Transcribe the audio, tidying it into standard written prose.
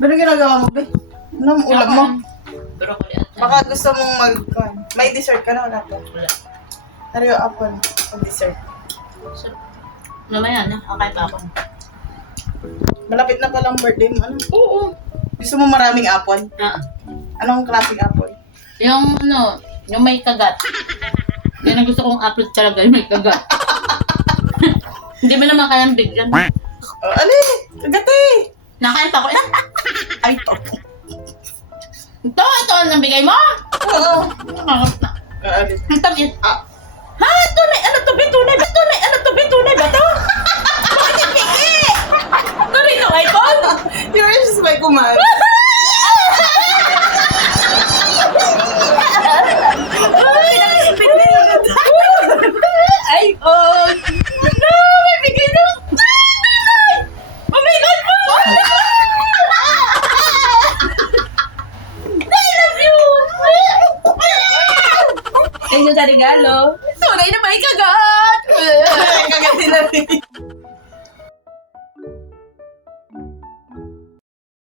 Ano ginagawa mo, be? Anong ulam mo? Broccoli at Baka gusto mong may dessert ka na wala pa. wala. Ano yung apple? Ang dessert. So, mamaya na, kakain pa ako. Malapit na palang birthday mo. Ano? Oo. Gusto mo maraming apple? Ah, Anong klaseng apple? yung ano, yung may kagat. Yan ang gusto kong apple talaga, yung may kagat. Hindi mo naman kayang bigyan. Oh, kagati! Nakain pa ako. Ay, to. Ito ang nabigay mo. Oo. Nakakap na. Ali. Ang tamis. Ah, Ha? Tunay? Ano to? Tunay ba? Tunay? Ano to? Tunay ba to? Bakit yung piki? Tunay no iPhone? yours is my command. iPhone! No! May bigay na! Oh my God po! I love you! Thank you sa regalo. Tunay na may kagat! Kagati na rin.